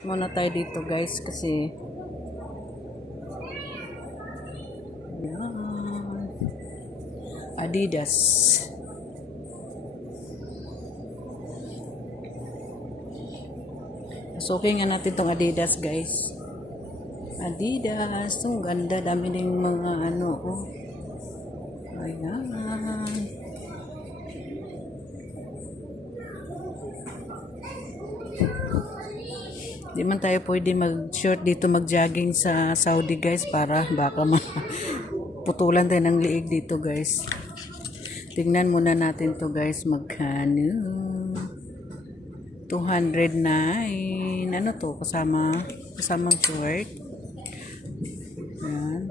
Muna tayo dito guys kasi yan. Adidas. Pasukin nga natin tong Adidas guys. Adidas. Ang ganda. Dami ng mga ano. Oh. Ayan. Di man tayo pwede mag-short dito, mag-jogging sa Saudi guys para baka putulan tayo ng liig dito guys. Tingnan muna natin to guys, magkano. 209. Ano to? Kasamang short. Yan.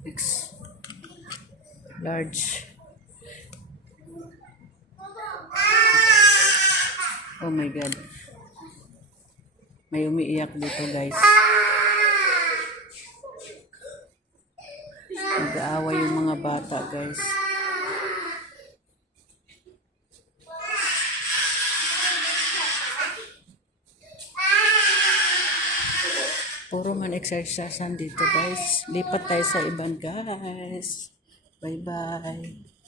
X large. Oh my god, may umiiyak dito guys. Nag-aaway yung mga bata guys. Puro man exercise dito guys. Lipat tayo sa ibang guys. Bye bye.